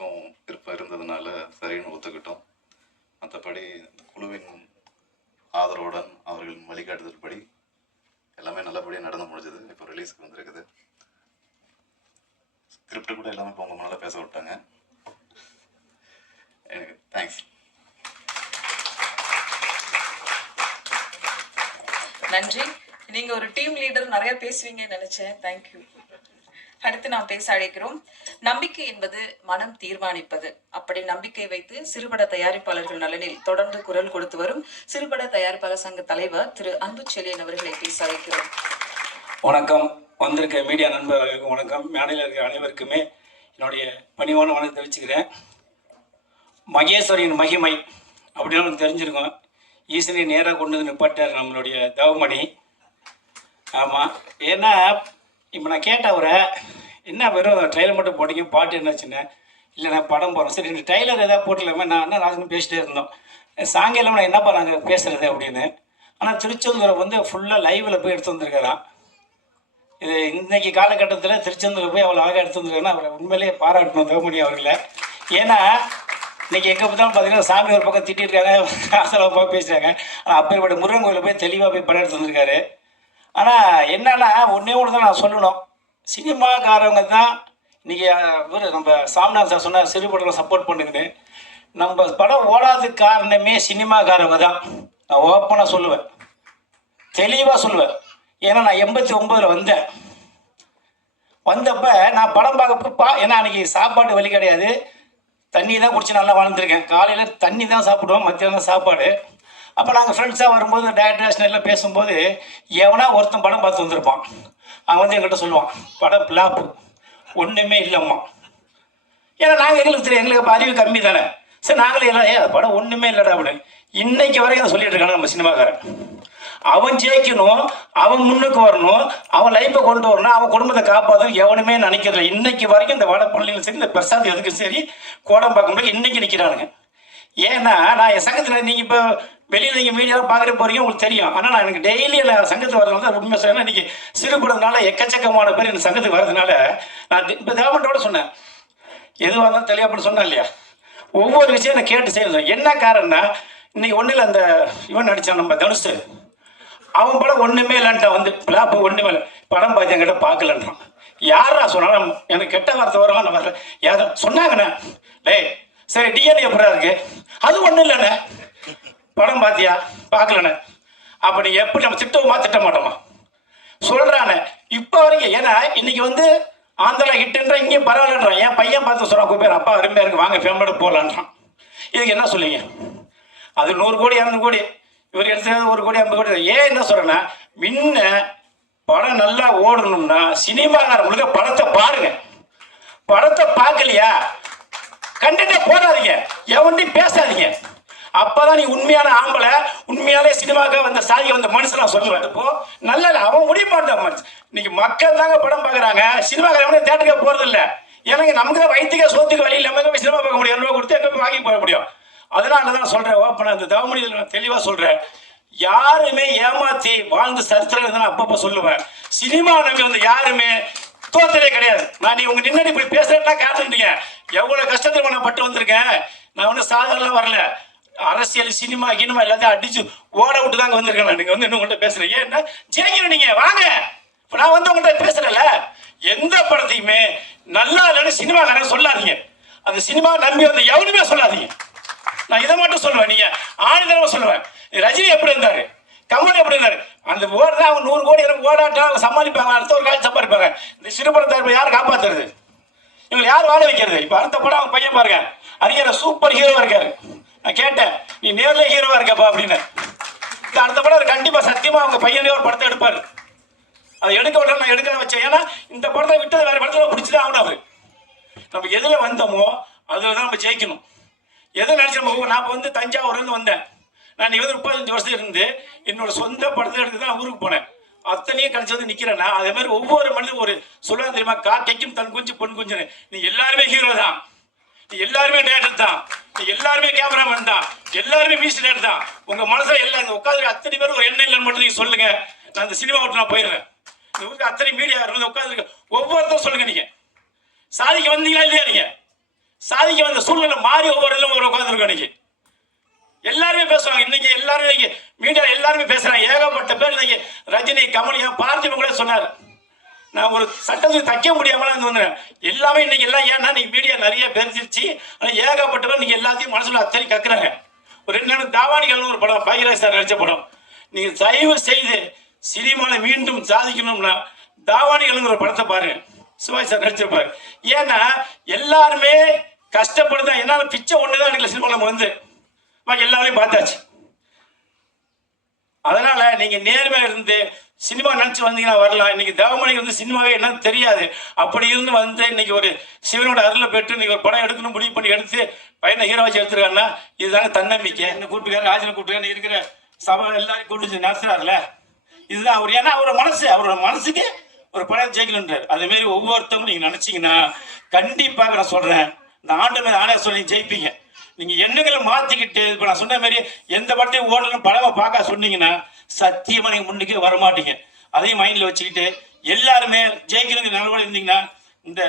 பக்கம் விருப்பம் இருந்ததுனால சரின்னு ஒத்துக்கிட்டோம். மற்றபடி இந்த குழுவின் ஆதரவுடன் அவர்களின் வழிகாட்டுதல் படி எல்லாமே நல்லபடியாக நடந்து முடிஞ்சது. இப்போ ரிலீஸ்க்கு வந்திருக்குது. ஸ்கிரிப்ட் கூட எல்லாமே இப்போ உங்க நல்லா பேச விட்டாங்க. எனக்கு தேங்க்ஸ். நன்றி. நீங்க ஒரு டீம் லீடர், நிறைய பேசுவீங்கன்னு நினைச்சேன். தேங்க்யூ. அடுத்து நாம் பேச அழைக்கிறோம். நம்பிக்கை என்பது மனம் தீர்மானிப்பது. அப்படி நம்பிக்கை வைத்து சிறுபட தயாரிப்பாளர்கள் நலனில் தொடர்ந்து குரல் கொடுத்து வரும் சிறுபட தயாரிப்பாளர் சங்க தலைவர் திரு அன்புச்செழியன் அவர்களை பேச அழைக்கிறோம். வணக்கம். வந்திருக்க மீடியா நண்பர்களுக்கும் வணக்கம். மேடையில் இருக்கிற அனைவருக்குமே என்னுடைய பணிவான வணக்கம் தெரிவிச்சுக்கிறேன். மகேஸ்வரின் மகிமை அப்படின்னு நமக்கு தெரிஞ்சிருக்கோம். ஈசனை நேராக கொண்டு வந்து நிப்பாட்டார் நம்மளுடைய தவமணி. ஆமாம், ஏன்னா இப்போ நான் கேட்டேன் அவரை, என்ன வெறும் ட்ரெயிலர் மட்டும் போட்டிங்க, பாட்டு என்னாச்சுன்னு. இல்லை நான் படம் போகிறோம். சரி, இந்த ட்ரெய்லர் எதாவது போட்டுலாமே, நான் என்ன ராஜன் பேசிட்டே இருந்தோம். சாங் இல்லாமல் நான் என்னப்பா நாங்கள் பேசுகிறது அப்படின்னு. ஆனால் திருச்செந்தூரை வந்து ஃபுல்லாக லைவில் போய் எடுத்து வந்திருக்காராம். இது இன்றைக்கி காலகட்டத்தில் திருச்செந்தூர் போய் அவ்வளோ அழகாக எடுத்து வந்திருக்காருன்னா அவரை உண்மையிலேயே பாராட்டணும் தவமணி அவர்களை. ஏன்னா இன்றைக்கி எங்கே பார்த்தாலும் பார்த்தீங்கன்னா சாமி ஒரு பக்கம் திட்டிருக்காங்க, ஆசலமாக பேசுகிறாங்க. ஆனால் அப்பேற்பட்ட முருகன் கோயிலில் போய் தெளிவாக போய் படம் எடுத்து வந்திருக்காரு. ஆனால் என்னன்னா ஒன்றே ஒன்று தான் நான் சொல்லணும். சினிமாக்காரவங்க தான் இன்றைக்கி நம்ம சாமிநாத் சார் சொன்னார் சிறு படங்களை சப்போர்ட் பண்ணுங்கன்னு. நம்ம படம் ஓடாததுக்கு காரணமே சினிமாக்காரவங்க தான். நான் ஓப்பனாக சொல்லுவேன், தெளிவாக சொல்லுவேன். ஏன்னா நான் 89 வந்தப்போ நான் படம் பார்க்கப்போ ஏன்னா அன்றைக்கி சாப்பாடு வழி கிடையாது, தண்ணி தான் குடிச்சு நல்லா வாழ்ந்துருக்கேன். காலையில் தண்ணி தான் சாப்பிடுவோம், மத்தியானம் சாப்பாடு. அப்போ நாங்கள் ஃப்ரெண்ட்ஸாக வரும்போது டேரக்டர்ஸ் எல்லாம் பேசும்போது எவனா ஒருத்தன் படம் பார்த்து வந்திருப்பான். அவன் வந்து எங்கள்கிட்ட சொல்லுவான், படம் பிளாப்பு, ஒன்றுமே இல்லைம்மா. ஏன்னா நாங்கள் எங்களுக்கு தெரியும், எங்களுக்கு அப்போ அறிவு கம்மி தானே. சரி நாங்களே எல்லாம் படம் ஒன்றுமே இல்லைடா அப்படின்னு. இன்னைக்கு வரைக்கும் அதை சொல்லிட்டு இருக்காங்க நம்ம சினிமாக்காரன். அவன் ஜெயிக்கணும், அவன் முன்னுக்கு வரணும், அவன் லைஃப்பை கொண்டு வரணும், அவன் குடும்பத்தை காப்பாற்றணும் எவனுமே நினைக்கிறதில்ல. இன்னைக்கு வரைக்கும் இந்த வடப்பள்ளியிலும் சரி, இந்த பிரசாந்த் எதுக்கும் சரி, கோடம்பாக்கம் இன்னைக்கு நிற்கிறானுங்க. ஏன்னா நான் என் சங்கத்தில் நீங்கள் இப்போ வெளியில் நீங்கள் மீடியாவில் பார்க்குற போகிறீங்க, உங்களுக்கு தெரியும். ஆனால் நான் எனக்கு டெய்லி நான் சங்கத்துக்கு வரதுனால தான் உண்மை சொன்னேன். இன்றைக்கி சிறுபடுறதுனால எக்கச்சக்கமான பேர் இந்த சங்கத்துக்கு வரதுனால நான் இப்போ தேவமண்டோட சொன்னேன், எதுவாக இருந்தாலும் தெளிவாக சொன்னேன் இல்லையா. ஒவ்வொரு விஷயம் நான் கேட்டு செய்யணும். என்ன காரணம்னா இன்றைக்கி ஒன்றும் இல்லை, அந்த இவன் நடித்தான் நம்ம தனுஷ், அவன் படம் ஒன்றுமே இல்லைன்ட்டான். வந்து பிளாப்பு ஒன்றுமே இல்லை, படம் பார்த்து என்கிட்ட பார்க்கலன்றான். யாரா சொன்னாலும் எனக்கு கெட்ட வார்த்தை வரும். நான் வரல, யாரும் சொன்னாங்கண்ணே, டேய் சரி டிஎன்ஏ எப்படா இருக்கு, அது ஒன்றும் இல்லைண்ணே, படம் பார்த்தியா பார்க்கலண்ணே. அப்படி எப்படி நம்ம திட்ட மாட்டோமா சொல்கிறானே இப்போ வரைக்கும். ஏன்னா இன்னைக்கு வந்து ஆந்திரா ஹிட்டுன்றா, இங்கேயும் பரவாயில்லன்றான். என் பையன் பார்த்து சொல்கிறான், கூப்பிடு அப்பா அருமையாக இருக்கு, வாங்க ஃபேமிலியோட போகலான்றான். இதுக்கு என்ன சொல்லுங்க? அது 100 கோடி 200 கோடி, இவர் எடுத்தது 1 கோடி 50 கோடி. ஏன் என்ன சொல்கிறேன்னா, முன்ன படம் நல்லா ஓடணும்னா சினிமாக்காரங்களுக்கு படத்தை பாருங்க. படத்தை பார்க்கலையா கண்டென்ட்டே போடாதீங்க, எவன்டையும் பேசாதீங்க. அப்போதான் நீ உண்மையான ஆம்பளை, உண்மையாலே சினிமாவுக்கு வந்த சாதிக்க வந்த மனுஷன் நான் சொல்லுவேன். இப்போ நல்ல அவன் முடிய மாட்டான் மனுஷன். இன்னைக்கு மக்கள் தாங்க படம் பார்க்குறாங்க, சினிமாக்காரங்க தேட்டருக்கு போகிறது இல்லை. எனக்கு நமக்கு தான் வயிற்றுக்கே சோத்துக்கு வழி இல்லாமல் போய் சினிமா பார்க்க முடியும், 2 ரூபா கொடுத்து எங்கே போய் வாங்கி போக முடியும். அதனால தான் சொல்கிறேன் ஓப்பனாக, அந்த தவமணியில் நான் தெளிவாக சொல்கிறேன், யாருமே ஏமாற்றி வாழ்ந்து சரித்திரம் தான் அப்பப்போ சொல்லுவேன். சினிமா நம்பி வந்து யாருமே தோத்ததே கிடையாது. நான் நீ உங்க நின்று இப்படி பேசுறேன்னா காரணம் எவ்வளோ கஷ்டத்தில் நான் பட்டு வந்திருக்கேன். நான் ஒன்றும் சாதாரணம் வரல, அரசியல் சினிமா கினிமா எல்லாத்தையும் அடிச்சு ஓட விட்டு தாங்க வந்திருக்கேன். நான் வந்து இன்னும் உங்கள்கிட்ட பேசுறேன். ஏன்னா ஜெயிக்கணும், நீங்க வாங்க. இப்போ நான் வந்து உங்கள்கிட்ட பேசுறேன்ல, எந்த படத்தையுமே நல்லா இல்லைன்னு சினிமாக்காரங்க சொல்லாதீங்க. அந்த சினிமா நம்பி வந்து எவனுமே சொல்லாதீங்க. நான் இதை மட்டும் சொல்லுவேன், நீங்க ஆணிதரமா சொல்லுவேன். ரஜினி எப்படி இருந்தாரு, கமல் எப்படி இருந்தாரு, அந்த ஓடுறா அவங்க 100 கோடி ஓடாட்டம் அவங்க சமாளிப்பாங்க, அடுத்த ஒரு காலம் சம்பாதிப்பாங்க. இந்த சிறுபடத்தை யார் காப்பாத்துறது, இவங்க யார் வாழ வைக்கிறது? இப்போ அடுத்த படம் அவங்க பையன் பாருங்க, அறிஞர் சூப்பர் ஹீரோவா இருக்காரு. நான் கேட்டேன், நீ நேர்ல ஹீரோவா இருக்கப்பா அப்படின்னு. அடுத்த படம் கண்டிப்பா சத்தியமா அவங்க பையனே ஒரு படத்தை எடுப்பாரு. அதை எடுக்க விட நான் எடுக்க வச்சேன். ஏன்னா இந்த படத்தை விட்டது வேற படத்துல பிடிச்சதான் ஆகணும். அவரு நம்ம எதுல வந்தோமோ அதுல தான் நம்ம ஜெயிக்கணும். எதை நினைச்சோமோ, நான் இப்போ வந்து தஞ்சாவூர்லேருந்து வந்தேன். நான் 25 வருஷம் இருந்து என்னோட சொந்த படத்தை எடுத்து தான் ஊருக்கு போனேன். அத்தனையும் கழிச்சு வந்து நிற்கிறேன்னா, அதே மாதிரி ஒவ்வொரு மனிதனும் ஒரு சொல்லுவாங்க தெரியுமா, காக்கைக்கும் தன் குஞ்சு பொன் குஞ்சுன்னு. நீ எல்லாருமே ஹீரோ தான், நீ எல்லாருமே டேரக்டர் தான், நீ எல்லாருமே கேமராமேன் தான், எல்லாருமே மியூசிக் டேரக்டர் தான். உங்க மனசுல எல்லாம் உட்காந்து அத்தனை பேர் ஒரு எண்ணெய் இல்லைன்னு மட்டும் நீங்க சொல்லுங்க. நான் இந்த சினிமா விட்டு நான் போயிடுறேன். இந்த ஊருக்கு அத்தனை மீடியா இருந்து உட்காந்து ஒவ்வொருத்தரும் சொல்லுங்க, நீங்க சாதிக்க வந்தீங்களா இல்லையா? நீங்க சாதிக்க வந்த சூழ்நிலை மாறி ஒவ்வொரு இதிலும் ஒரு உட்காந்துருக்கோம். இன்னைக்கு எல்லாருமே பேசுவாங்க. இன்னைக்கு எல்லாரும் இன்னைக்கு மீடியா எல்லாருமே பேசுறாங்க. ஏகப்பட்ட பேர் இன்னைக்கு ரஜினி, கமலியா, பார்த்திபன் கூட சொன்னார், நான் ஒரு சட்டத்தை தைக்க முடியாமல வந்தேன். எல்லாமே இன்னைக்கு எல்லாம் ஏன்னா இன்னைக்கு மீடியா நிறைய பெருசிருச்சு. ஆனால் ஏகப்பட்டவர் இன்னைக்கு எல்லாத்தையும் மனசுல அத்தனை கக்குறாங்க. ஒரு 2 நாள் தாவாணிகள்னு ஒரு படம், பாகிராஜ் சார் நடிச்ச படம். நீங்க தயவு செய்து சினிமாவில் மீண்டும் சாதிக்கணும்னா தாவாணிகள்ங்கிற ஒரு படத்தை பாருங்க, சிவாஜி சார் நடிச்சிருப்பாரு. ஏன்னா எல்லாருமே கஷ்டப்படுதான். என்னால பிச்சை ஒண்ணுதான் எடுக்கல சினிமாவில் நம்ம வந்து எல்லாரையும் பார்த்தாச்சு. அதனால நீங்க நேர்மையா இருந்து சினிமா நினைச்சு வந்தீங்கன்னா வரலாம். இன்னைக்கு தேவமணிக்கு வந்து சினிமாவே என்னன்னு தெரியாது. அப்படி இருந்து வந்து இன்னைக்கு ஒரு சிவனோட அருளை பெற்று இன்னைக்கு ஒரு படம் எடுக்கணும் முடிவு பண்ணி எடுத்து பையனை ஹீரோ வச்சு எடுத்துருக்காங்கன்னா இதுதாங்க தன்னம்பிக்கை. என்ன கூப்பிட்டுக்காரு, ராஜனை கூப்பிட்டுக்காரு, இருக்கிற சபை எல்லாரையும் கூப்பிட்டு நடத்துறாருல, இதுதான் அவர். ஏன்னா அவரோட மனசுக்கு ஒரு படம் ஜெயிக்கணுன்றார். அதே மாதிரி ஒவ்வொருத்தவங்களும் நீங்க நினைச்சீங்கன்னா கண்டிப்பாக நான் சொல்றேன், இந்த ஆண்டு மேல ஆணைய சொல்லி ஜெயிப்பீங்க. நீங்க எண்ணங்களை மாத்திக்கிட்டு இப்ப நான் சொன்ன மாதிரி எந்த படத்தையும் ஓடணும் படமா பார்க்க சொன்னீங்கன்னா சத்தியமா நீங்க முன்னுக்கே வரமாட்டீங்க. அதையும் மைண்ட்ல வச்சுக்கிட்டு எல்லாருமே ஜெயிக்கணுங்க நிலவோட இருந்தீங்கன்னா இந்த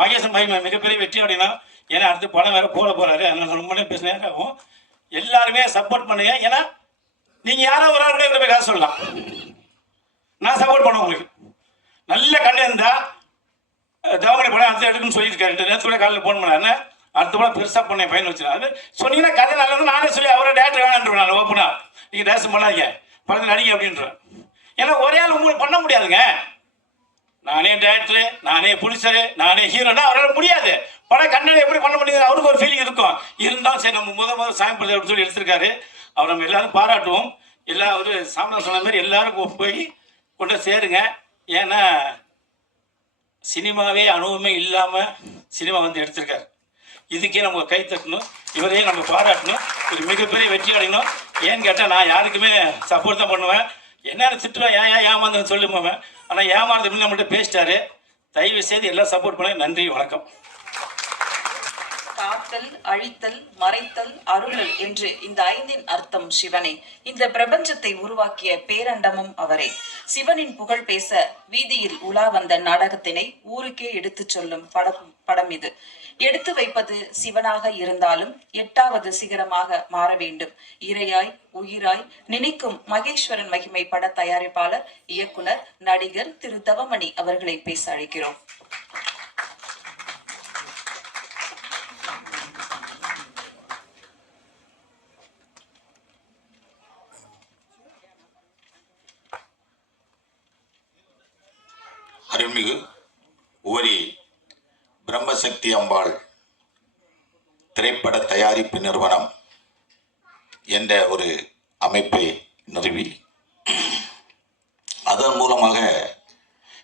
மகேசன் மகிமை மிகப்பெரிய வெற்றி அடையணும். ஏன்னா அடுத்து படம் வேற போட போறாரு. அதனால ரொம்ப நேரம் பேச நேரம் ஆகும். எல்லாருமே சப்போர்ட் பண்ணுங்க. ஏன்னா நீங்க யாரோ ஒரு ஆள் கூட போய் காசு சொல்லலாம், நான் சப்போர்ட் பண்ணுவேன். உங்களுக்கு நல்ல கண்ணு இருந்தா தேவமணி படம் அடுத்து எடுக்குன்னு சொல்லியிருக்காரு. 2 நேரத்துக்குள்ள காலையில் போன் பண்ண அடுத்த படம் பெருசா பண்ண பையன் வச்சுருக்காரு. சொன்னீங்கன்னா கதை நல்லா நானே சொல்லி அவரை டேரக்டர் வேணான்றேன். நான் ஓப்பனா நீங்க டேரக்ஷன் பண்ணாதீங்க, படத்தில் நடிங்க அப்படின்றேன். ஏன்னா ஒரே ஆள் உங்களுக்கு பண்ண முடியாதுங்க. நானே டேரக்டரு, நானே ப்ரொடியூசரு, நானே ஹீரோனா அவரால் முடியாது. படம் கண்ணாடி எப்படி பண்ண முடியாது, அவருக்கு ஒரு ஃபீலிங் இருக்கும். இருந்தாலும் சரி நம்ம முதல் சாயம்பரம் அப்படின்னு சொல்லி எடுத்திருக்காரு. அவர் நம்ம எல்லாரும் பாராட்டுவோம். எல்லாம் ஒரு சாமி சொன்ன மாதிரி எல்லாருக்கும் போய் கொண்டு சேருங்க. ஏன்னா சினிமாவே அனுபவமே இல்லாமல் சினிமா வந்து எடுத்திருக்காரு. இதுக்கே நம்ம கை தட்டணும், இவரையே நம்ம பாராட்டணும். ஒரு மிகப்பெரிய வெற்றி அடையணும். ஏன்னு கேட்டால் நான் யாருக்குமே சப்போர்ட் தான் பண்ணுவேன். என்னென்ன திட்டுவேன், ஏன் ஏமாந்தேன்னு சொல்லுவேன். ஆனால் ஏமாறது முன்ன நம்மள்ட்ட பேசிட்டாரு. தயவு செய்து எல்லாம் சப்போர்ட் பண்ண. நன்றி, வணக்கம். காத்தல், அழித்தல், மறைத்தல், அருளல் என்று இந்த 5இன் அர்த்தம் சிவனே. இந்த பிரபஞ்சத்தை உருவாக்கிய பேரண்டமும் அவரே. சிவனின் புகழ் பேச வீதியில் உலா வந்த நாடகத்தினை ஊருக்கே எடுத்துச் சொல்லும் படம் இது. எடுத்து வைப்பது சிவனாக இருந்தாலும் 8வது சிகரமாக மாற வேண்டும். இறையாய் உயிராய் நினைக்கும் மகேஸ்வரன் மகிமை பட தயாரிப்பாளர், இயக்குனர், நடிகர் திரு தவமணி அவர்களை பேச அழைக்கிறோம். அருள்மிகு ஓரி பிரம்மசக்தி அம்பாள் திரைப்பட தயாரிப்பு நிறுவனம் என்ற ஒரு அமைப்பை நிறுவி அதன் மூலமாக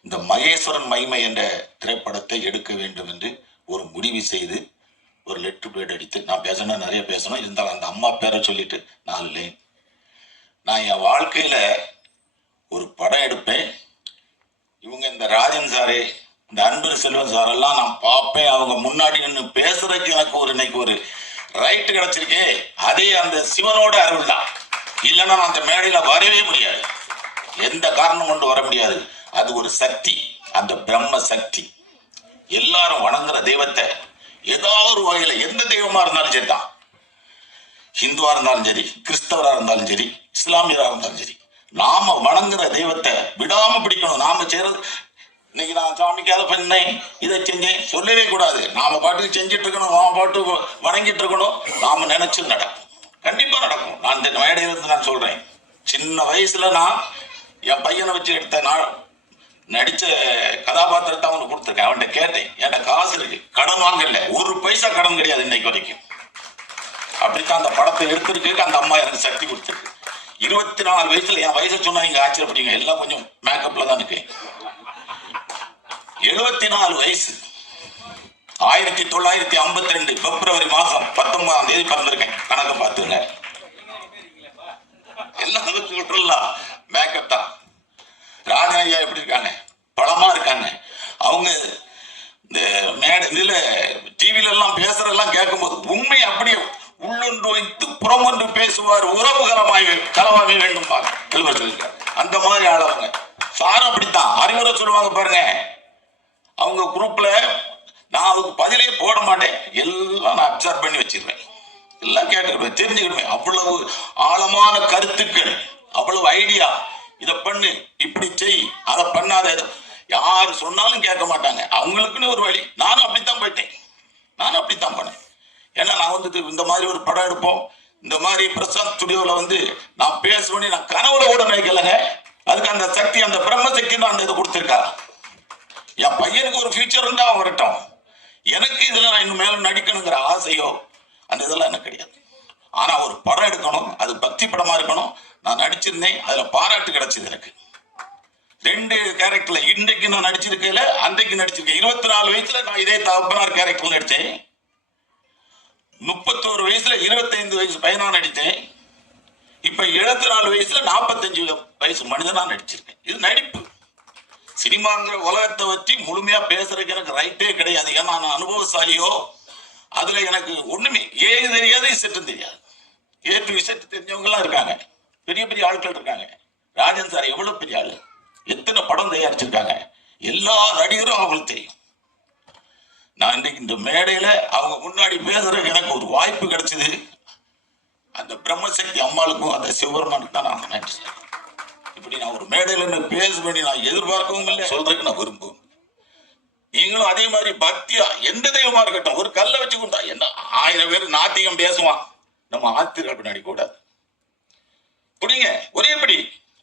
இந்த மகேஸ்வரன் மகிமை என்ற திரைப்படத்தை எடுக்க வேண்டும் என்று ஒரு முடிவு செய்து ஒரு லெட்டர் பேட் அடித்து, நான் பேசணும் நிறைய பேசணும், இருந்தாலும் அந்த அம்மா பேரை சொல்லிட்டு 4 லைன். நான் என் வாழ்க்கையில் ஒரு படம் எடுப்பேன். இவங்க இந்த ராஜன் சாரு, இந்த அன்பர் செல்வன் சார் எல்லாம் நான் பார்ப்பேன். அவங்க முன்னாடி நின்று பேசுறதுக்கு எனக்கு இன்னைக்கு ஒரு ரைட்டு கிடைச்சிருக்கே, அதே அந்த சிவனோட அருள் தான். இல்லைன்னா நான் அந்த மேடையில் வரவே முடியாது, எந்த காரணம் கொண்டு வர முடியாது. அது ஒரு சக்தி, அந்த பிரம்ம சக்தி. எல்லாரும் வணங்குற தெய்வத்தை ஏதாவது ஒரு வகையில் எந்த தெய்வமா இருந்தாலும் சரி தான், ஹிந்துவா இருந்தாலும் சரி, கிறிஸ்தவரா இருந்தாலும் சரி, இஸ்லாமியரா இருந்தாலும் சரி, நாம வணங்குற தெய்வத்தை விடாம பிடிக்கணும். நாம செய்யறது இன்னைக்கு நான் சாமிக்கு அதை பண்ணேன், இதை செஞ்சேன் சொல்லவே கூடாது. நாம பாட்டுக்கு செஞ்சுட்டு இருக்கணும், நாம பாட்டு வணங்கிட்டு இருக்கணும். நாம நினைச்சு நடக்கும், கண்டிப்பா நடக்கும். நான் இந்த மேடையிலிருந்து நான் சொல்றேன், சின்ன வயசுல நான் என் பையனை வச்சு எடுத்த நான் நடிச்ச கதாபாத்திரத்தை அவனுக்கு கொடுத்துருக்கேன். அவன்கிட்ட கேட்டேன், என்கிட்ட காசு இருக்கு, கடன் வாங்கல, 1 பைசா கடன் கிடையாது இன்னைக்கு வரைக்கும். அப்படித்தான் அந்த படத்தை எடுத்திருக்கு. அந்த அம்மா எனக்கு சக்தி கொடுத்துருக்கு. 24 வயசுல, என் வயசை சொன்னா நீங்க ஆச்சரியப்படுறீங்க, எல்லாம் கொஞ்சம் மேக்கப்ல தான் இருக்கு. 74 வயசு, 1952 பிப்ரவரி மாசம் 19ஆம் தேதி பிறந்திருக்கேன். கணக்கு பார்த்துங்க, எல்லாம் மேக்கப் தான். ராஜனையா எப்படி இருக்காங்க, பலமா இருக்காங்க. அவங்க இந்த இதுல டிவில எல்லாம் பேசுறதெல்லாம் கேட்கும்போது உண்மை அப்படியே உள்ளொன்று வைத்து புறமொன்று பேசுவார், உறவுகரமாய் களவாக வேண்டும் சொல்லியிருக்காரு. அந்த மாதிரி ஆளவங்க சார் அப்படித்தான் அறிவுரை சொல்லுவாங்க பாருங்க. அவங்க குரூப்ல நான் அதுக்கு பதிலே போட மாட்டேன், எல்லாம் நான் அப்சர்வ் பண்ணி வச்சிருவேன், எல்லாம் கேட்டுக்கிடுவேன், தெரிஞ்சுக்கிடுவேன். அவ்வளவு ஆழமான கருத்துக்கள், அவ்வளவு ஐடியா. இதை பண்ணு, இப்படி செய், அதை பண்ணாத, யார் சொன்னாலும் கேட்க மாட்டாங்க. அவங்களுக்குன்னு ஒரு வழி. நானும் அப்படித்தான் போயிட்டேன், நானும் அப்படித்தான் போனேன். ஏன்னா நான் வந்து இந்த மாதிரி ஒரு படம் எடுப்போம், இந்த மாதிரி பிரசாந்த் ஸ்டுடியோவில் வந்து நான் பேசுவேன்னு நான் கனவுல கூட நினைக்கலங்க. அதுக்கு அந்த சக்தி, அந்த பிரம்ம சக்தி தான் அந்த இதை கொடுத்துருக்கா. என் பையனுக்கு ஒரு ஃபியூச்சர் இருந்தா அவன் வரட்டும். எனக்கு இதுல நான் இன்னும் மேலும் நடிக்கணுங்கிற ஆசையோ அந்த இதெல்லாம் எனக்கு கிடையாது. ஆனா ஒரு படம் எடுக்கணும், அது பக்தி படமா இருக்கணும். நான் நடிச்சிருந்தேன், அதுல பாராட்டு கிடைச்சது எனக்கு. 2 கேரக்டர்ல இன்றைக்கு நான் நடிச்சிருக்கேன், அன்றைக்கு நடிச்சிருக்கேன். 24 வயசுல நான் இதே தகப்பனார் கேரக்டர் நடிச்சேன். 31 வயசுல 25 வயசு பையனா நடித்தேன். இப்ப 74 வயசுல 45 வயசு மனிதனா நடிச்சிருக்கேன். இது நடிப்பு. சினிமாங்கிற உலகத்தை வச்சு முழுமையா பேசுறதுக்கு எனக்கு ரைட்டே கிடையாது. ஏன்னா நான் அனுபவசாலியோ, அதுல எனக்கு ஒண்ணுமே ஏது தெரியாது, இசட்டும் தெரியாது. ஏ டு இசட் தெரிஞ்சவங்க எல்லாம் இருக்காங்க, பெரிய பெரிய ஆட்கள் இருக்காங்க. ராஜன் சார் எவ்வளவு பெரிய ஆளு, எத்தனை படம் தயாரிச்சிருக்காங்க, எல்லா நடிகரும் அவங்களுக்கு தெரியும். நான் இன்றைக்கு இந்த மேடையில அவங்க முன்னாடி பேசுறதுக்கு எனக்கு ஒரு வாய்ப்பு கிடைச்சது. அந்த பிரம்மசக்தி அம்மாளுக்கும் அந்த சிவபெருமானுக்கு தான் நான் நன்றி சொல்றேன். இப்படி நான் ஒரு மேடையில பேசுவேன் நான் எதிர்பார்க்கவும் இல்லை, சொல்றதுக்கு நான் விரும்புவேன். நீங்களும் அதே மாதிரி பக்தியா எந்த தெய்வமா இருக்கட்டும், ஒரு கல்லை வச்சு கொண்டா என்ன 1000 பேர் நாத்தியம் பேசுவான், நம்ம ஆத்திர்கள் பின்னாடி கூடாது. புரியுங்க, ஒரே படி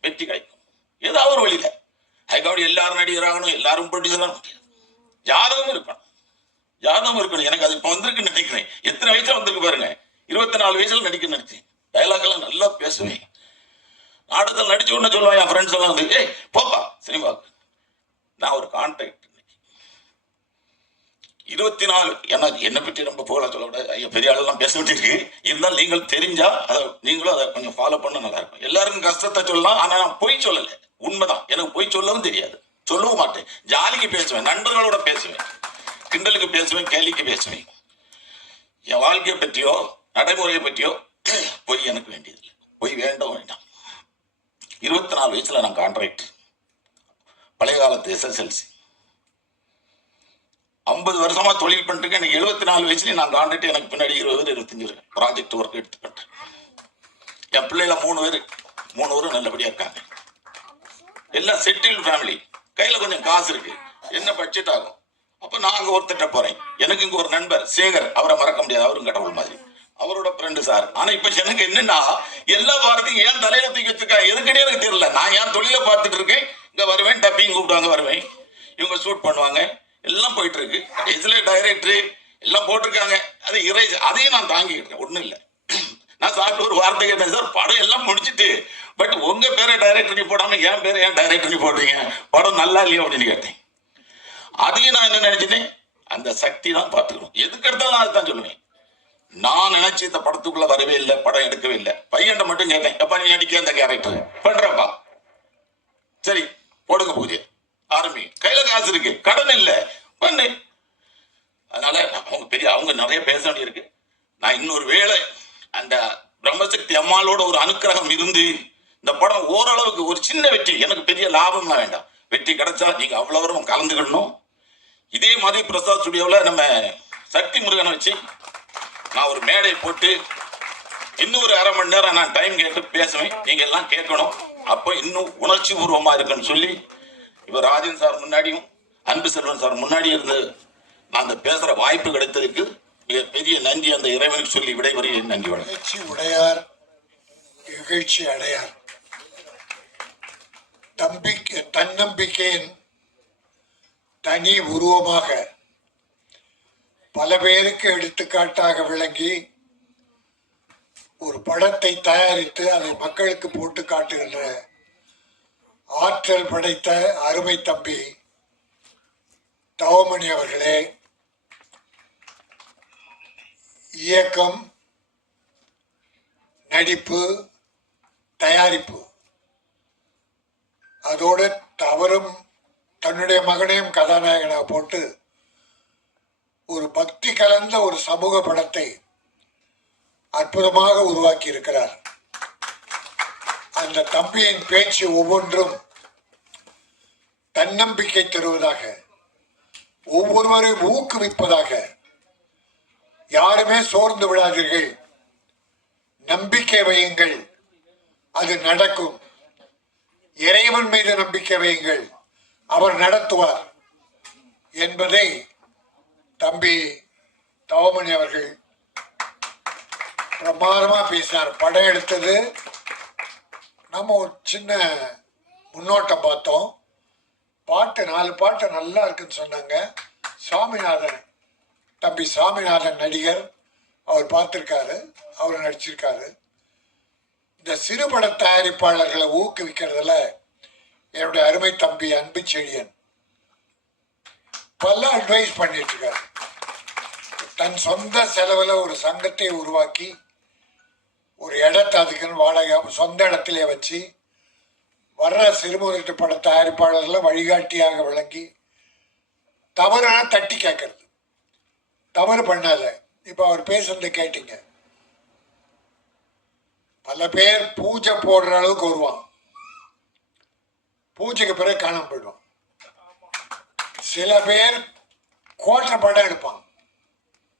வெற்றி கிடைக்கும் ஏதாவது ஒரு வழியில. அதுக்காக எல்லாரும் நடிகராகணும், எல்லாரும் ப்ரொடியூசராக ஜாதகம் இருக்கணும், ஜாதகம் இருக்கணும். எனக்கு அது இப்ப வந்திருக்குன்னு நினைக்கிறேன். எத்தனை வயசுல வந்திருக்கு பாருங்க. 24 வயசுல நடிக்க நினைச்சேன். டைலாக் எல்லாம் நல்லா பேசுவேன். நாடகத்தில் நடிச்சு ஒன்று சொல்லுவான். என் ஃப்ரெண்ட்ஸ் எல்லாம் வந்து, ஏய் போப்பா சினிமாவுக்கு. நான் ஒரு கான்ட்ராக்ட் 24 ஏன்னா என்னை பற்றி ரொம்ப புகழ சொல்ல விட ஐயா பெரிய ஆளெல்லாம் பேச வேண்டியிருக்கு. இருந்தாலும் நீங்கள் தெரிஞ்சா அதை நீங்களும் அதை கொஞ்சம் ஃபாலோ பண்ண நல்லா இருக்கும். எல்லாருக்கும் கஷ்டத்தை சொல்லலாம், ஆனால் நான் பொய் சொல்லலை, உண்மைதான். எனக்கு பொய் சொல்லவும் தெரியாது, சொல்லவும் மாட்டேன். ஜாலிக்கு பேசுவேன், நண்பர்களோட பேசுவேன், கிண்டலுக்கு பேசுவேன், கேலிக்கு பேசுவேன். என் வாழ்க்கையை பற்றியோ நடைமுறையை பற்றியோ பொய் எனக்கு வேண்டியதில்லை, பொய் வேண்டாம் வேண்டாம். 24 வயசுல நான் கான்ட்ராக்ட், பழைய காலத்து SSLC. 50 வருஷமா தொழில் பண்ணிட்டு எனக்கு 74 வயசுல நான் கான்ட்ராக்ட். எனக்கு பின்னாடி 20 பேர் 25 பேர் ப்ராஜெக்ட் ஒர்க் எடுத்து பண்றேன். என் பிள்ளைல 3 பேரும் நல்லபடியா இருக்காங்க. எல்லாம் செட்டில் ஃபேமிலி, கையில கொஞ்சம் காசு இருக்கு. என்ன பட்ஜெட் ஆகும். அப்ப நான் அங்க ஒருத்தட்ட போறேன். எனக்கு இங்க ஒரு நண்பர் சேகர், அவரை மறக்க முடியாது, அவரும் கடவுள் மாதிரி, அவரோட ஃப்ரெண்டு சார். ஆனா இப்ப எனக்கு என்னன்னா எல்லா வாரத்தையும் ஏன் தலையில தூக்கி வச்சிருக்காங்க எதுக்குன்னே எனக்கு தெரியல. நான் ஏன் தொழில பார்த்துட்டு இருக்கேன், இங்க வருவேன், டப்பிங் கூப்பிடுவாங்க வருவேன், இவங்க ஷூட் பண்ணுவாங்க, எல்லாம் போயிட்டு இருக்கு. இதுல டைரக்டர் எல்லாம் போட்டிருக்காங்க, அது இறைஸ், அதையும் நான் தாங்கிக்கிட்டேன். ஒண்ணும் இல்லை, நான் சாப்பிட்டு ஒரு வார்த்தை கேட்டேன், சார் படம் எல்லாம் முடிச்சுட்டு பட் உங்க பேரை டைரக்டர் நீ போடாம என் பேரை ஏன் டைரக்டர் நீ போடுறீங்க, படம் நல்லா இல்லையா அப்படின்னு கேட்டேன். அதையும் நான் என்ன நினைச்சிட்டேன், அந்த சக்தி தான் பார்த்துக்கணும். எதுக்கு எடுத்தாலும் நான் அதுதான் சொல்லுவேன். நான் நினைச்சு இந்த படத்துக்குள்ள வரவே இல்லை, படம் எடுக்கவே இல்லை. பையன்ட்ட மட்டும் கேட்டேன், எப்பா நீ நடிக்க அந்த கேரக்டர் பண்றப்பா, சரி போடுங்க போகுது ஆரம்பி, கையில காசு இருக்கு, கடன் இல்லை, பண்ணு. அதனால அவங்க நிறைய பேச வேண்டியிருக்கு. நான் இன்னொரு வேளை அந்த பிரம்மசக்தி அம்மாளோட ஒரு அனுக்கிரகம் இருந்து இந்த படம் ஓரளவுக்கு ஒரு சின்ன வெற்றி, எனக்கு பெரிய லாபம்லாம் வேண்டாம், வெற்றி கிடைச்சா நீங்க அவ்வளவு கலந்துக்கணும். இதே மாதிரி பிரசாத் ஸ்டுடியோவில் நம்ம சக்தி முருகனை வச்சு நான் ஒரு மேடை போட்டு இன்னும் ஒரு 1/2 மணி நேரம் நான் டைம் கேட்டு பேசுவேன், நீங்க எல்லாம் கேட்கணும். அப்போ இன்னும் உணர்ச்சி பூர்வமா இருக்குன்னு சொல்லி இப்போ ராஜன் சார் முன்னாடியும் அன்பு செல்வன் சார் முன்னாடி இருந்து நான் அந்த பேசுற வாய்ப்பு கிடைத்ததுக்கு மிக பெரிய நன்றி அந்த இறைவனுக்கு சொல்லி விடைபெறுகிறேன். நன்றி வணக்கம். உடையார் இகழ்ச்சி அடையார். தன்னம்பிக்கையின் தனி உருவமாக பல பேருக்கு எடுத்துக்காட்டாக விளங்கி ஒரு படத்தை தயாரித்து அதை மக்களுக்கு போட்டு காட்டுகின்ற ஆற்றல் படைத்த அருமை தம்பி தவமணி அவர்களே, இயக்கம், நடிப்பு, தயாரிப்பு, அதோடு அவரும் தன்னுடைய மகனையும் கதாநாயகனாக போட்டு ஒரு பக்தி கலந்த ஒரு சமூக படத்தை அற்புதமாக உருவாக்கி இருக்கிறார். அந்த தம்பியின் பேச்சு ஒவ்வொன்றும் தன்னம்பிக்கை தருவதாக, ஒவ்வொருவரையும் ஊக்குவிப்பதாக, யாருமே சோர்ந்து விடாதீர்கள், நம்பிக்கை வையுங்கள், அது நடக்கும். இறைவன் மீது நம்பிக்கை வையுங்கள், அவர் நடத்துவார் என்பதை தம்பி தவமணி அவர்கள் பிரமாதமா பேசினார். படம் எடுத்தது நம்ம ஒரு சின்ன முன்னோட்டம் பார்த்தோம். பாட்டு 4 பாட்டு நல்லா இருக்குன்னு சொன்னாங்க. சாமிநாதன், தம்பி சாமிநாதன் நடிகர், அவர் பார்த்துருக்காரு, அவர் நடிச்சிருக்காரு. இந்த சிறுபட தயாரிப்பாளர்களை ஊக்குவிக்கிறதுல என்னுடைய அருமை தம்பி அன்பு செழியன் பல அட்வைஸ் பண்ணிட்டு இருக்காரு. தன் சொந்த செலவில் ஒரு சங்கத்தை உருவாக்கி ஒரு இடத்தை அதுக்குன்னு வாடகை சொந்த இடத்திலே வச்சு வர்ற சிறுமுகத்து பட தயாரிப்பாளர்களை வழிகாட்டியாக விளங்கி தவறான தட்டி கேட்கறது, தவறு பண்ணாத. இப்போ அவர் பேசுறதை கேட்டீங்க. பல பேர் பூஜை போடுற அளவுக்கு வருவான், பூஜைக்கு பிறகு காணாம போயிடுவான். சில பேர் கோட்டை படம் எடுப்பான்,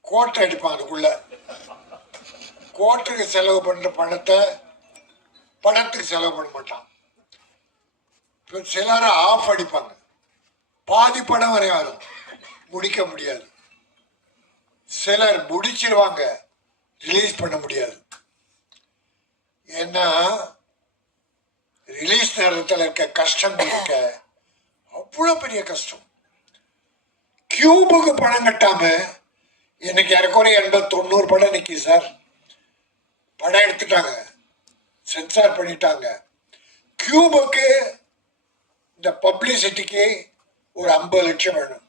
கோட்டை அடிப்பான், அதுக்குள்ள கோட்டுக்கு செலவு பண்ற பணத்தை படத்துக்கு செலவு பண்ண மாட்டான். சிலர் ஆஃப் அடிப்பாங்க, பாதி படம் வரை வரும், முடிக்க முடியாது. சிலர் முடிச்சிருவாங்க, ரிலீஸ் பண்ண முடியாது. ஏன்னா ரிலீஸ் நேரத்தில் இருக்க கஷ்டம் இருக்க அவ்வளோ பெரிய கஷ்டம். கியூபுக்கு பணம் கட்டாம இன்னைக்கு ஏறக்குறைய 80-90 படம் நிற்கி சார். படம் எடுத்துட்டாங்க, சென்சார் பண்ணிட்டாங்க. கியூபுக்கு இந்த பப்ளிசிட்டிக்கு ஒரு 50 லட்சம் வேணும்.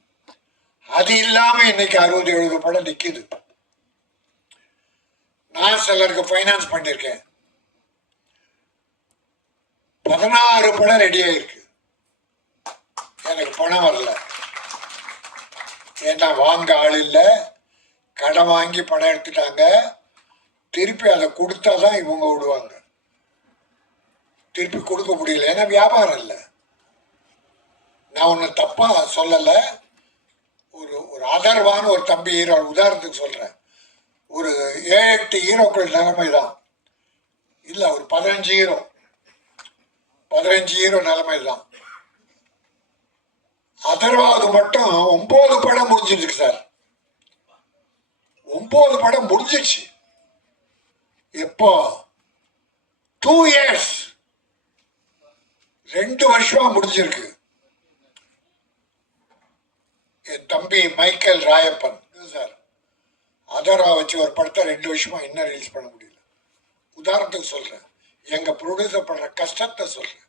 அது இல்லாம இன்னைக்கு 60-70 படம் நிற்கிது. நான் சிலருக்கு ஃபைனான்ஸ் பண்ணியிருக்கேன். 16 படம் ரெடி ஆயிருக்கு, எனக்கு பணம் வரல. ஏன்னா வாங்க ஆள் இல்லை, கடன் வாங்கி படம் எடுத்துட்டாங்க. திருப்பி அதை கொடுத்தாதான் இவங்க விடுவாங்க. திருப்பி கொடுக்க முடியல, ஏன்னா வியாபாரம் இல்லை. நான் ஒன்று தப்பா சொல்லலை. ஒரு அதர்வான ஒரு தம்பி ஹீரோ, உதாரணத்துக்கு சொல்றேன், ஒரு 7-8 ஹீரோக்கள் நிலைமை தான் இல்லை, ஒரு 15 ஹீரோ நிலைமை தான். அதர்வாவது மட்டும் 9 படம் முடிஞ்சிருக்கு சார். 9 படம் முடிஞ்சிச்சு. எப்போ? 2 years, 2 வருஷமா முடிஞ்சிருக்கு. என் தம்பி மைக்கேல் ராயப்பன் சார் அதர்வா வச்சு ஒரு படத்தை 2 வருஷமா இன்னும் ரிலீஸ் பண்ண முடியல. உதாரணத்துக்கு சொல்றேன், எங்க ப்ரொடியூசர் பண்ற கஷ்டத்தை சொல்றேன்.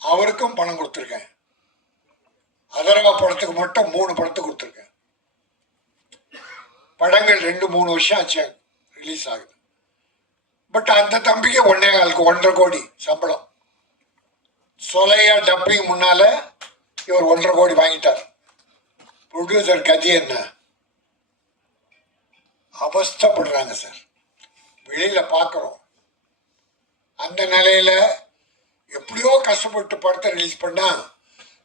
அவருக்கும் பணம் கொடுத்துருக்கேன். அதர்வா படத்துக்கு மட்டும் 3 படத்துக்கு கொடுத்துருக்கேன். படங்கள் 2-3 வருஷம் ஆச்சு ரிலீஸ் ஆகுது. பட் அந்த தம்பிக்கு 1.25 கோடி சம்பளம். சொலையா டப்பிங் முன்னால இவர் 1.5 கோடி வாங்கிட்டார். ப்ரொடியூசர் கதி என்ன அவஸ்தப்படுறாங்க சார், வெளியில பார்க்குறோம். அந்த நிலையில எப்படியோ கஷ்டப்பட்டு படத்தை ரிலீஸ் பண்ணா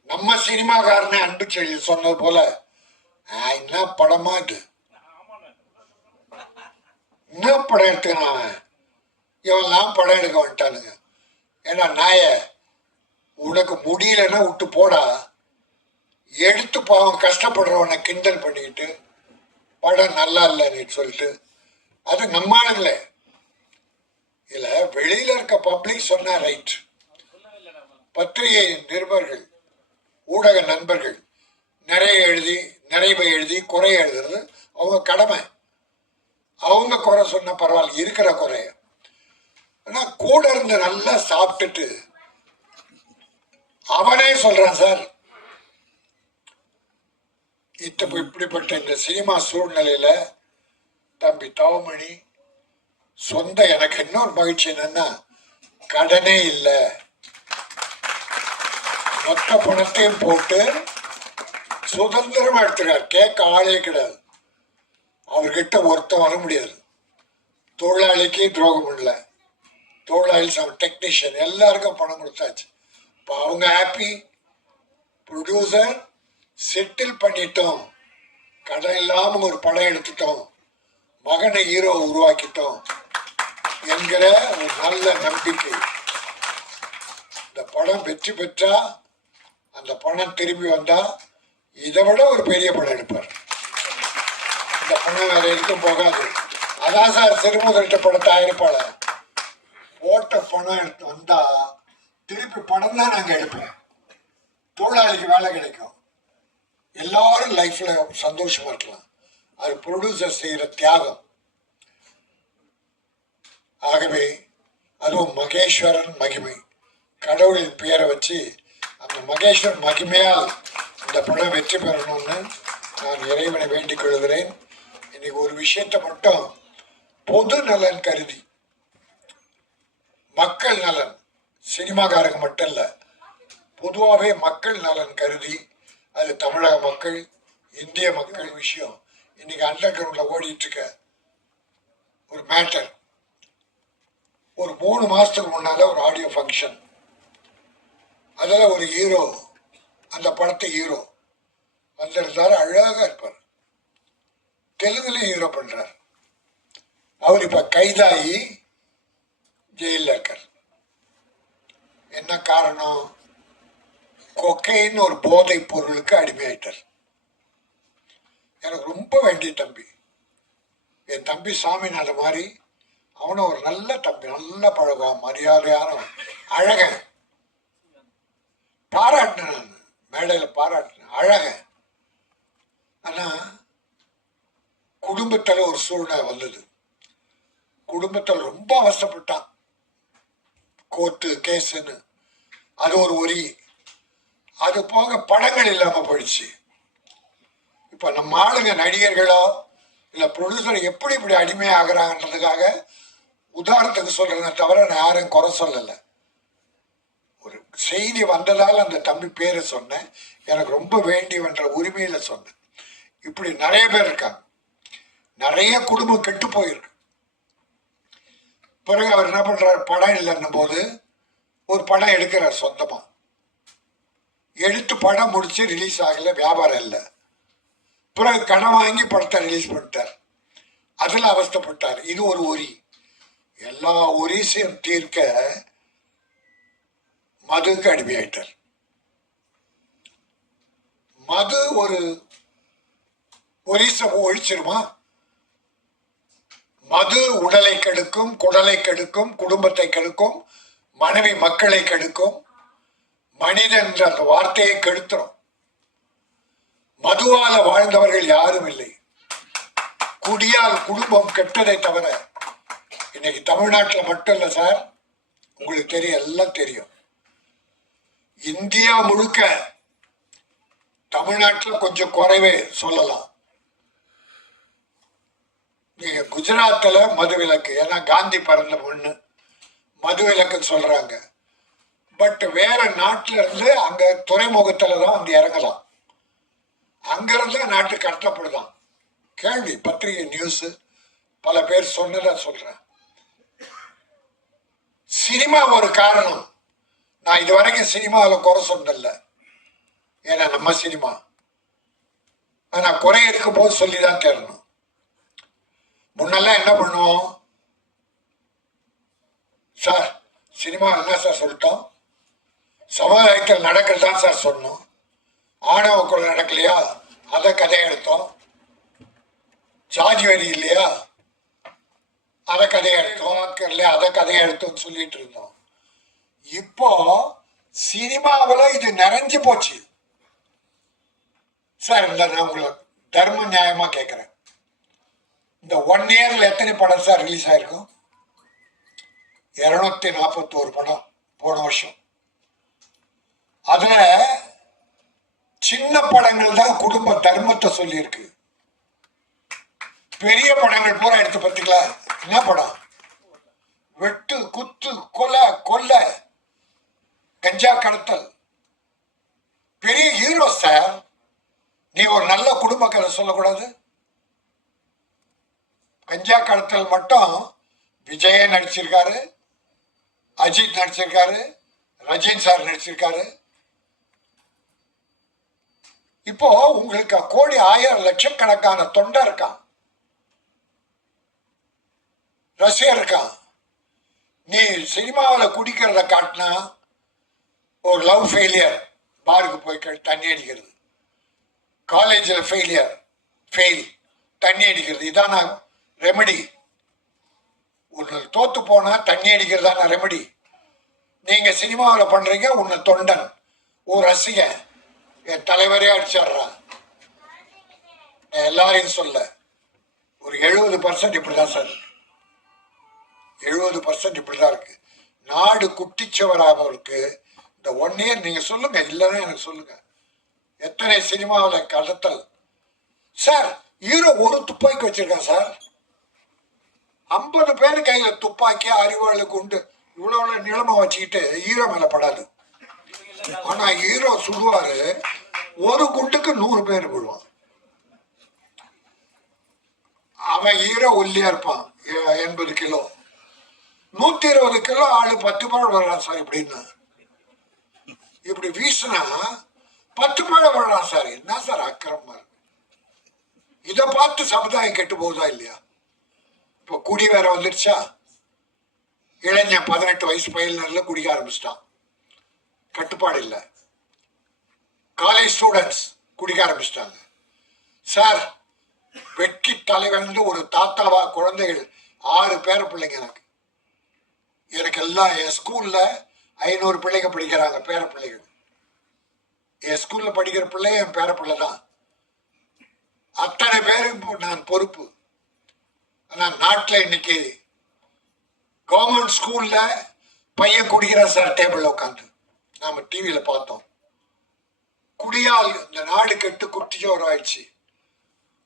நம்ம சினிமாக்காரனே அன்பு செழி சொன்னது போல என்ன படமா இது, என்ன படம் எடுத்துக்கிறான் இவெல்லாம் படம் எடுக்க வந்துட்டானுங்க. ஏன்னா நாய உனக்கு முடியலன்னா விட்டு போடா, எடுத்து பாவம் கஷ்டப்படுறவனை கிண்டல் பண்ணிக்கிட்டு படம் நல்லா இல்லைன்னு சொல்லிட்டு அது நம்மானுங்களே இல்ல, வெளியில இருக்க பப்ளிக் சொன்னா ரைட். பத்திரிகை நிருபர்கள், ஊடக நண்பர்கள் நிறைவை எழுதி குறை எழுதுறது அவங்க கடமை. அவங்க குறை சொன்ன பரவாயில்ல, இருக்கிற குறைய. ஆனா கூட இருந்து நல்லா சாப்பிட்டுட்டு அவனே சொல்றான் சார், இப்படிப்பட்ட இந்த சினிமா சூழ்நிலையில தம்பி தவமணி சொந்த, எனக்கு இன்னொரு மகிழ்ச்சி என்னன்னா கடனே இல்லை, மொத்த பணத்தையும் போட்டு சுதந்திரமா எடுத்துக்கார். கேட்க ஆளே கிடையாது. அவர்கிட்ட ஒருத்தன் வர முடியாது. தொழிலாளிக்கு துரோகம் இல்லை, தொழிலாளி டெக்னீஷியன் எல்லாருக்கும் பணம் கொடுத்தாச்சு. இப்போ அவங்க ஹாப்பி, ப்ரொடியூசர் செட்டில் பண்ணிட்டோம் கடன் இல்லாம ஒரு படம் எடுத்துட்டோம், மகனை ஹீரோ உருவாக்கிட்டோம் என்கிற ஒரு நல்ல நம்பிக்கை. இந்த படம் வெற்றி பெற்றா, அந்த பணம் திரும்பி வந்தா இதை விட ஒரு பெரிய படம் எடுப்பார். இந்த பணம் வேற எதுக்கும் போகாது. அதான் சார் சிறுமுதலிட்ட படத்தை ஆயிருப்பாள போட்ட பணம் எடுத்து வந்தா திருப்பி படம் தான் நாங்க எடுப்போம். தொழிலாளிக்கு வேலை கிடைக்கும், எல்லாரும் லைஃப்ல சந்தோஷமா இருக்கலாம். அது ப்ரொடியூசர் செய்யற தியாகம். ஆகவே அதுவும் மகேஸ்வரன் மகிமை, கடவுளின் பெயரை வச்சு அந்த மகேஸ்வரன் மகிமையால் இந்த படம் வெற்றி பெறணும்னு நான் இறைவனை வேண்டிக் கொள்கிறேன். இன்னைக்கு ஒரு விஷயத்தை மட்டும் பொது நலன் கருதி, மக்கள் நலன், சினிமாக்காரங்க மட்டும் இல்லை, பொதுவாகவே மக்கள் நலன் கருதி, அது தமிழக மக்கள், இந்திய மக்கள் விஷயம். இன்னைக்கு அண்டர் கிரவுண்ட்ல ஓடிட்டு இருக்க ஒரு மேட்டர். ஒரு 3 மாசத்துக்கு முன்னால ஒரு ஆடியோ ஃபங்க்ஷன், அதில் ஒரு ஹீரோ, அந்த படத்தை ஹீரோ வந்திருந்தார். அழகாக இருப்பார், தெலுங்குலையும் ஹீரோ பண்றார். அவர் இப்ப கைதாகி ஜெயிலில் இருக்கார். என்ன காரணம்? கொக்கைன்னு ஒரு போதை பொருளுக்கு அடிமையாயிட்டார். எனக்கு ரொம்ப வேண்டிய தம்பி, என் தம்பி சாமிநாத மாதிரி, அவனும் ஒரு நல்ல தம்பி, நல்ல பழகம், மரியாதையான, அழகன். பாராட்டினேன், நான் மேடையில் பாராட்டினேன், அழகன். ஆனா குடும்பத்தில் ஒரு சூழ்நிலை வந்தது. குடும்பத்தில் ரொம்ப அவசரப்பட்டான், கோர்ட்டு கேஸுன்னு, அது ஒரு ஒரி. அது போக படங்கள் இல்லாம போயிடுச்சு. இப்ப நம்ம ஆளுங்க நடிகர்களோ இல்ல ப்ரொடியூசர் எப்படி இப்படி அடிமையாகிறாங்கன்றதுக்காக உதாரணத்துக்கு சொல்றேன் தவிர நான் யாரும் குறை சொல்லலை. ஒரு செய்தி வந்ததால் அந்த தம்பி பேரை சொன்னேன், எனக்கு ரொம்ப வேண்டியவன்ற உரிமையில சொன்னேன். இப்படி நிறைய பேர் இருக்காங்க, நிறைய குடும்பம் கெட்டு போயிருக்கு. பிறகு அவர் என்ன பண்றாரு, படம் இல்லைன்னும் போது ஒரு படம் எடுக்கிறார் சொந்தமா. எடுத்து படம் முடிச்சு ரிலீஸ் ஆகல, வியாபாரம் இல்லை. பிறகு கடன் வாங்கி படத்தை ரிலீஸ் பண்ணிட்டார், அதுல அவஸ்தைப்பட்டார். இது ஒரு ஒரி. எல்லா ஒரிசையும் தீர்க்க மதுக்கு அடிமையாயிட்டார். மது ஒரு ஒரிசை ஒழிச்சிருமா? மது உடலை கெடுக்கும், குடலை கெடுக்கும், குடும்பத்தை கெடுக்கும், மனைவி மக்களை கெடுக்கும், மனிதன் என்ற அந்த வார்த்தையை கெடுத்துரும். மதுவால வாழ்ந்தவர்கள் யாரும் இல்லை. குடியால் குடும்பம் கெட்டதை தவிர இன்னைக்கு தமிழ்நாட்டில் மட்டும் இல்லை சார், உங்களுக்கு தெரியும், எல்லாம் தெரியும். இந்தியா முழுக்க, தமிழ்நாட்டில் கொஞ்சம் குறைவே சொல்லலாம். நீங்க குஜராத்தில் மது விலக்கு, ஏன்னா காந்தி பிறந்த பொண்ணு, மது விலக்குன்னு சொல்றாங்க. பட் வேற நாட்டில இருந்து அங்க துறைமுகத்துல தான் வந்து இறங்கலாம், அங்கிருந்து நாட்டு கடத்தப்படுதான். கேள்வி, பத்திரிகை நியூஸ் பல பேர் சொன்னதா சொல்றேன். சினிமா ஒரு காரணம். நான் இது வரைக்கும் சினிமாவில் குறை சொன்னதில்ல, ஏன்னா நம்ம சினிமா. ஆனா குறை இருக்கும் போது சொல்லிதான் தேடணும். முன்னெல்லாம் என்ன பண்ணுவோம் சார், சினிமா என்ன சார் சொல்லிட்டோம், சமுதாயத்தில் நடக்கிறதான் சார் சொன்னோம். ஆணவ கொலை நடக்கலையா, அதை கதையை எடுத்தோம். ஜாதி வரி இல்லையா, அதை கதையை எடுத்தோம். இல்லையா, அதை கதையை எடுத்தோம்னு சொல்லிட்டு இருந்தோம். இப்போ சினிமாவில் இது நிறைஞ்சு போச்சு சார். இந்த நான் உங்களை தர்ம நியாயமா கேட்கிறேன், இந்த 1 இயர்ல எத்தனை படம் சார் ரிலீஸ் ஆயிருக்கும்? 241 படம் போன வருஷம். அதுல சின்ன படங்கள் தான் குடும்ப தர்மத்தை சொல்லி இருக்கு. பெரிய படங்கள் பூரா எடுத்து பார்த்தீங்களா? என்ன படம்? வெட்டு, குத்து, கொலை, கொள்ளை, கஞ்சா கடத்தல். பெரிய ஹீரோ சார். நீ ஒரு நல்ல குடும்ப கதை சொல்லக்கூடாது? கஞ்சா கடத்தல் மட்டும் விஜயே நடிச்சிருக்காரு, அஜித் நடிச்சிருக்காரு, ரஜினி சார் நடிச்சிருக்காரு. இப்போ உங்களுக்கு கோடி 1000 லட்சக்கணக்கான தொண்டை இருக்கான், ரசிகர் இருக்கான். நீ சினிமாவில் குடிக்கிறத காட்டினா ஒரு லவ் ஃபெயிலியர், பாருக்கு போய் தண்ணி அடிக்கிறது, காலேஜில் ஃபெயில் தண்ணி அடிக்கிறது, இதான ரெமெடி. ஒன்று தோத்து போனா தண்ணி அடிக்கிறதான ரெமெடி. நீங்க சினிமாவில் பண்றீங்க, உன்னை தொண்டன், ஒரு ரசிகன், என் தலைவரே அடிச்சிடுறான். நான் எல்லாரையும் சொல்ல, ஒரு 70% இப்படிதான் சார், 70% இப்படிதான் இருக்கு. நாடு குட்டிச்சவராக இருக்கு. இந்த 1 year நீங்க சொல்லுங்க, இல்லைன்னா எனக்கு சொல்லுங்க, எத்தனை சினிமாவில் கடத்தல் சார். ஹீரோ ஒரு துப்பாக்கி வச்சிருக்கான் சார், 50 பேர் கையில துப்பாக்கி, அறிவாளு, குண்டு, இவ்வளவு நிலமை வச்சுக்கிட்டு ஹீரோ மேல படாது. ஆனா ஹீரோ சுடுவாரு, ஒரு குண்டுக்கு 100 பேர் விழுவான். அவன் ஹீரோ ஒல்லியா இருப்பான், 80 கிலோ, 120 கிலோ ஆளு 10 பேர் வர்றான் சார். இப்படி வீசினா 10 பேர் வர்றான் சார். என்ன சார் அக்கிரமா இருக்கு? இதை பார்த்து சமுதாயம் கெட்டு போகுதா இல்லையா? இப்போ குடி வேற வந்துடுச்சா? இளைஞன் 18 வயசு பயில குடிக்க ஆரம்பிச்சிட்டான், கட்டுப்பாடு இல்லை. காலேஜ் ஸ்டூடெண்ட்ஸ் குடிக்க ஆரம்பிச்சிட்டாங்க சார். வெற்றி தலைவன் ஒரு தாத்தாவா குழந்தைகள் 6 பேர பிள்ளைங்க எனக்கு எல்லாம். என் ஸ்கூல்ல 500 பிள்ளைங்க படிக்கிறாங்க, பேர பிள்ளைகள். என் ஸ்கூல்ல படிக்கிற பிள்ளை என் பேர பிள்ளை தான். அத்தனை பேருக்கு நான் பொறுப்பு. ஆனா நாட்டில் இன்னைக்கு கவர்மெண்ட் ஸ்கூல்ல பையன் குடிக்கிறான் சார், டேபிள்ல உட்காந்து. நாம டிவியில பார்த்தோம். குடியால் இந்த நாடு கெட்டு குட்டிச்சோர் ஆயிடுச்சு.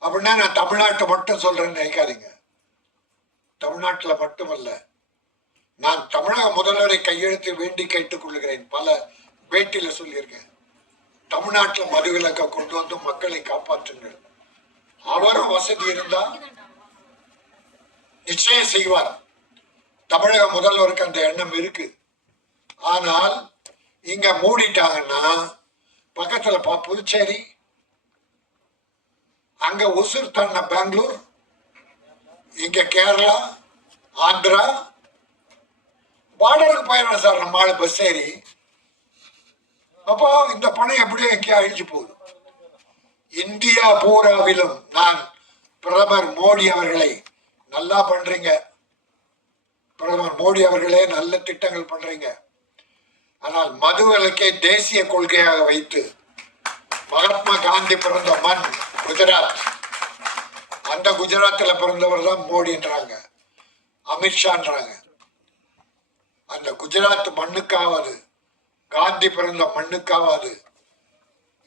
அப்படின்னா நான் தமிழ்நாட்டை மட்டும் சொல்றேன்னு நினைக்காதீங்க. தமிழ்நாட்டில் மட்டுமல்ல, நான் தமிழக முதல்வரை கையெழுத்து வேண்டி கேட்டுக் கொள்கிறேன். பல பேட்டியில சொல்லியிருக்கேன், தமிழ்நாட்டில் மதுவிலக்கை கொண்டு வந்து மக்களை காப்பாற்றுங்கள். அவரும் வசதி இருந்தா நிச்சயம் செய்வார். தமிழக முதல்வருக்கு அந்த எண்ணம் இருக்கு. ஆனால் இங்க மூடிட்டாங்கன்னா பக்கத்துல புதுச்சேரி, அங்க ஒசூர் தாண்ட பெங்களூர், இங்க கேரளா, ஆந்திரா, பார்டருக்கு போயிடலாம் சார் நம்ம ஆளு பஸ் ஏறி. அப்போ இந்த பணம் எப்படியும் எங்கேயும் அழிஞ்சு போகுது. இந்தியா பூராவிலும் நான் பிரதமர் மோடி அவர்களை, நல்லா பண்றீங்க பிரதமர் மோடி அவர்களே, நல்ல திட்டங்கள் பண்றீங்க. ஆனால் மதுவிலக்கை தேசிய கொள்கையாக வைத்து, மகாத்மா காந்தி பிறந்த மண் குஜராத், அந்த குஜராத்தில் பிறந்தவர் தான் மோடின்றாங்க, அமித்ஷான்றாங்க. அந்த குஜராத் மண்ணுக்காவது, காந்தி பிறந்த மண்ணுக்காவது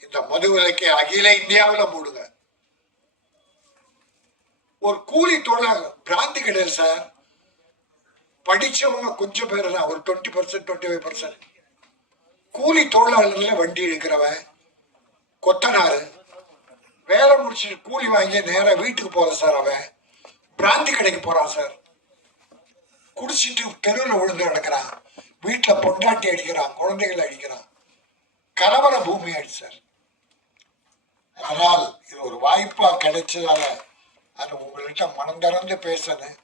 இந்த மதுவிலக்கை அகில இந்தியாவில் மூடுங்க. ஒரு கூலி தொழிலாளர், பிராந்தி கிடையாது சார், படிச்சவங்க கொஞ்சம் பேர் தான், ஒரு 20% 25%. கூலி தொழிலாளர்ல வண்டி எடுக்கிறவன், கொத்தனாரு, வேலை முடிச்சுட்டு கூலி வாங்கி நேரா வீட்டுக்கு போற சார். அவன் பிராந்தி கடைக்கு போறான் சார், குடிச்சிட்டு தெருவில் விழுந்து கிடக்கிறான், வீட்டில் பொண்டாட்டி அடிக்கிறான், குழந்தைகளை அடிக்கிறான், கலவர பூமி ஆயிடுச்சு சார். ஆனால் இது ஒரு வாய்ப்பா கிடைச்சதால அது உங்கள்கிட்ட மனம் திறந்து பேசணும்.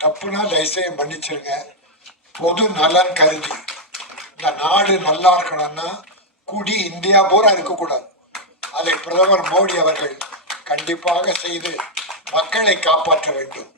தப்புனா தயவுசெய்து மன்னிச்சிருங்க. பொது நலன் கருதி இந்த நாடு நல்லா இருக்கணும்னா குடி இந்தியா பூரா இருக்கக்கூடாது. அதை பிரதமர் மோடி அவர்கள் கண்டிப்பாக செய்து மக்களை காப்பாற்ற வேண்டும்.